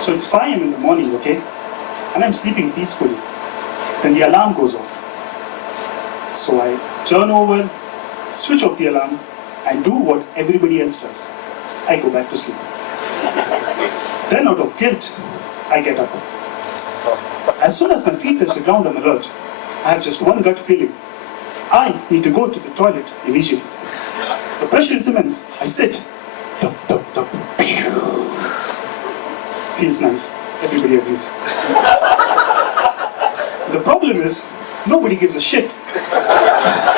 So it's 5 a.m. in the morning, okay? And I'm sleeping peacefully. Then the alarm goes off. So I turn over, switch off the alarm, and do what everybody else does. I go back to sleep. Then out of guilt, I get up. As soon as my feet touch the ground, I'm alert. I have just one gut feeling. I need to go to the toilet immediately. The pressure is immense. I sit. Dup, dup, dup. Feels nice. Everybody agrees. The problem is, nobody gives a shit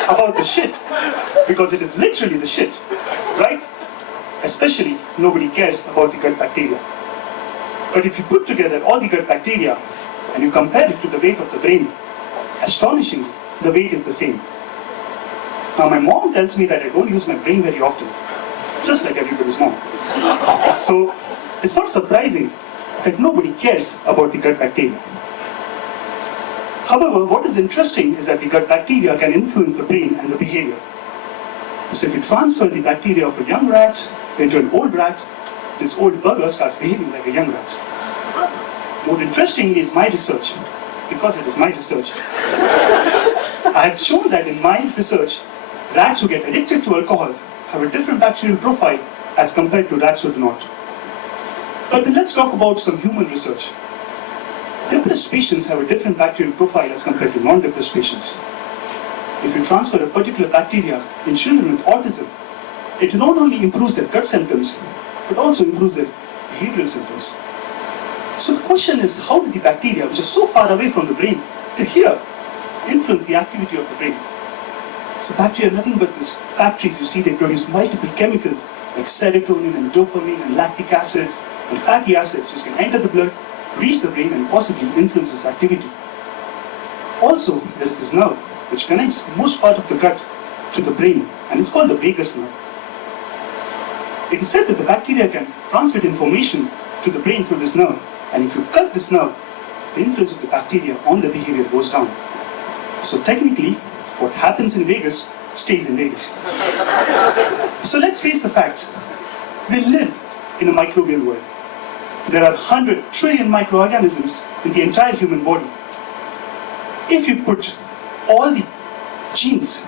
about the shit, because it is literally the shit, right? Especially, nobody cares about the gut bacteria. But if you put together all the gut bacteria and you compare it to the weight of the brain, astonishingly, the weight is the same. Now, my mom tells me that I don't use my brain very often, just like everybody's mom. So, it's not surprising that nobody cares about the gut bacteria. However, what is interesting is that the gut bacteria can influence the brain and the behavior. So if you transfer the bacteria of a young rat into an old rat, this old bugger starts behaving like a young rat. More interestingly is my research, because it is my research. I have shown that in my research, rats who get addicted to alcohol have a different bacterial profile as compared to rats who do not. But then let's talk about some human research. Depressed patients have a different bacterial profile as compared to non-depressed patients. If you transfer a particular bacteria in children with autism, it not only improves their gut symptoms, but also improves their behavioral symptoms. So the question is, how do the bacteria, which are so far away from the brain, they're here, influence the activity of the brain? So bacteria are nothing but these factories. You see, they produce multiple chemicals like serotonin and dopamine and lactic acids and fatty acids, which can enter the blood, reach the brain, and possibly influence its activity. Also, there is this nerve which connects most part of the gut to the brain, and it's called the vagus nerve. It is said that the bacteria can transmit information to the brain through this nerve, and if you cut this nerve, the influence of the bacteria on the behavior goes down. So technically, what happens in Vegas stays in Vegas. So let's face the facts. We live in a microbial world. There are 100 trillion microorganisms in the entire human body. If you put all the genes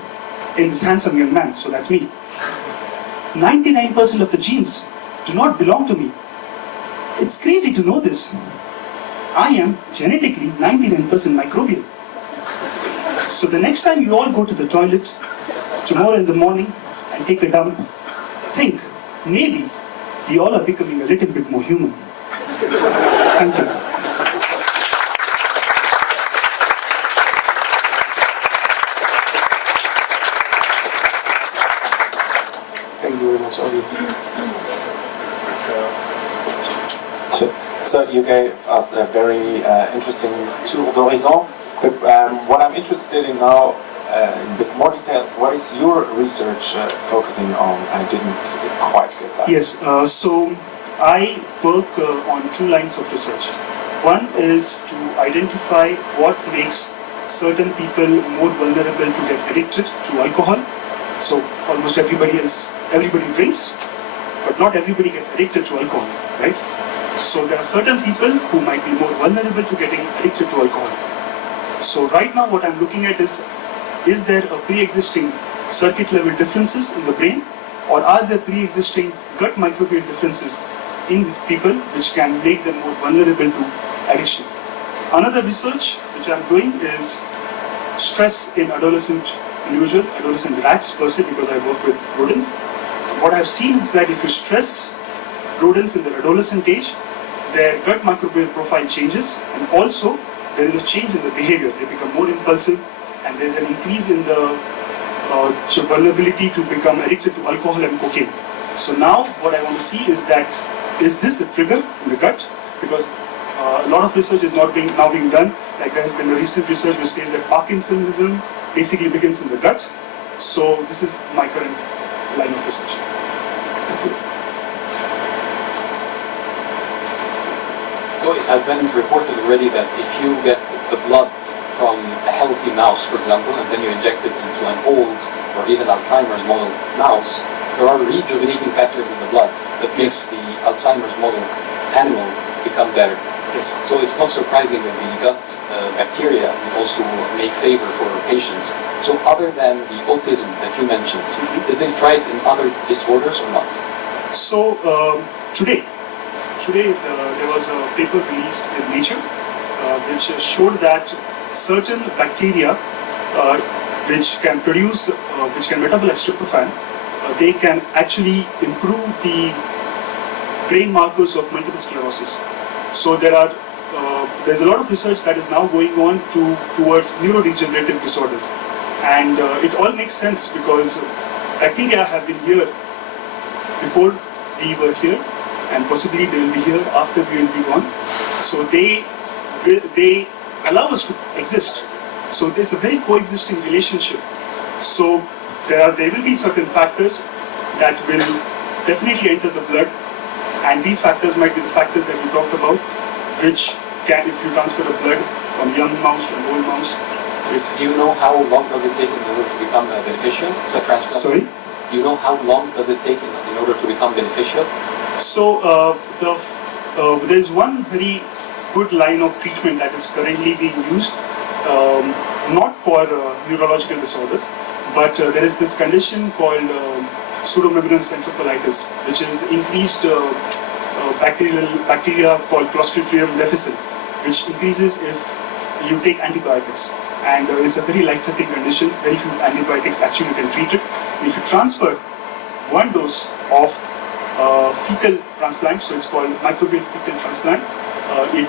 in this handsome young man, so that's me, 99% of the genes do not belong to me. It's crazy to know this. I am genetically 99% microbial. So the next time you all go to the toilet tomorrow in the morning and take a dump, think, maybe you all are becoming a little bit more human. Thank you. Thank you very much, Odit. So you gave us a very interesting tour d'horizon. But what I'm interested in now, in a bit more detail, what is your research focusing on? I didn't quite get that. Yes, so I work on 2 lines of research. One is to identify what makes certain people more vulnerable to get addicted to alcohol. So almost everybody drinks, but not everybody gets addicted to alcohol, right? So there are certain people who might be more vulnerable to getting addicted to alcohol. So right now what I'm looking at is there a pre-existing circuit level differences in the brain, or are there pre-existing gut microbial differences in these people which can make them more vulnerable to addiction? Another research which I'm doing is stress in adolescent individuals, adolescent rats per se, because I work with rodents. What I've seen is that if you stress rodents in their adolescent age, their gut microbial profile changes, and also there is a change in the behavior. They become more impulsive, and there's an increase in the vulnerability to become addicted to alcohol and cocaine. So now what I want to see is that, is this the trigger in the gut? Because a lot of research is now being done. Like there has been a recent research which says that Parkinsonism basically begins in the gut. So this is my current line of research. Thank you. So it has been reported already that if you get the blood from a healthy mouse, for example, and then you inject it into an old or even Alzheimer's model mouse, there are rejuvenating factors in the blood that makes the Alzheimer's model animal become better. Yes. So it's not surprising that the gut bacteria will also make favor for patients. So other than the autism that you mentioned, did they try it in other disorders or not? So today there was a paper released in Nature which showed that certain bacteria which can metabolize tryptophan, they can actually improve the brain markers of multiple sclerosis. So there's a lot of research that is now going on towards neurodegenerative disorders, and it all makes sense because bacteria have been here before we were here, and possibly they will be here after we will be gone. So they allow us to exist. So there's a very coexisting relationship. So there will be certain factors that will definitely enter the blood, and these factors might be the factors that we talked about, which can, if you transfer the blood from young mouse to an old mouse. Do you know how long does it take in order to become beneficial, the transplant? Sorry? Do you know how long does it take in order to become beneficial? So there's one very good line of treatment that is currently being used, not for neurological disorders, but there is this condition called pseudomembranous enterocolitis, which is increased bacteria called Clostridium difficile, which increases if you take antibiotics. And it's a very life-threatening condition. Very few antibiotics actually can treat it. If you transfer one dose of fecal transplant, so it's called microbial fecal transplant, it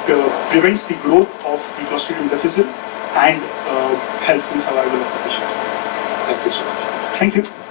prevents the growth of the Clostridium difficile and helps in survival of the patient. Thank you so much. Thank you.